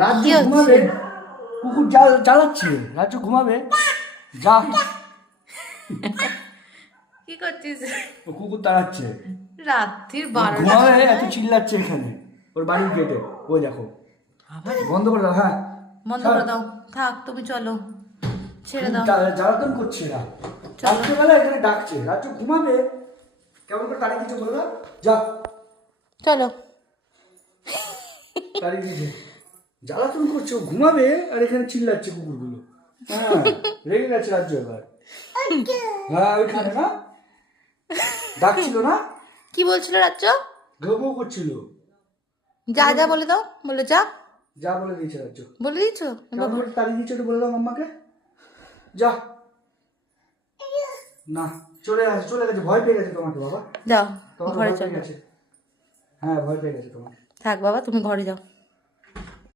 রাজ্য ঘুমাবে, কুকুর জ্বালাচ্ছে, রাজ্য ঘুমাবে, যা। কি করছিস? ও কুকুর তাড়াচ্ছে, রাত্রির ও 12টা ঘুমাবে, এত চিল্লাচ্ছে এখানে ওর বাড়ির গেটে। ওই দেখো, বন্ধ করে দাও। হ্যাঁ, বন্ধ করে দাও, থাক তুমি চলো, ছেড়ে দাও। জ্বালাতন করছে না, রাত্রেবেলা এখানে ডাকছে, রাজ্য ঘুমাবে, কেমন করে তাড়িয়ে দিচ্ছে বলো, যা চলো। তাড়িয়ে দিচ্ছে, জ্বালাতন করছে, ও ঘুমাবে আর এখানে চিল্লাচ্ছে কুকুরগুলো। হ্যাঁ, রেগে গেছে রাজ্য এবার। হ্যাঁ, ওইখানে না ডাকছিল না, কি বলছিল রাজ্য? ঘেউ ঘেউ করছিল। যা যা বলে দাও, বলে যা, যা বলে দিয়েছে রাজ্য। বলে দিয়েছো? কেমন করে তাড়িয়ে দিচ্ছে, একটু বলে দাও মাম্মাকে, যা। না, চলে গেছে, ভয় পেয়ে গেছে তোমাকে বাবা, যাও তোমাকে ঘরে ভয় পেয়ে চলো। গেছে। হ্যাঁ, ভয় পেয়ে গেছে তোমাকে। থাক বাবা, তুমি ঘরে যাও।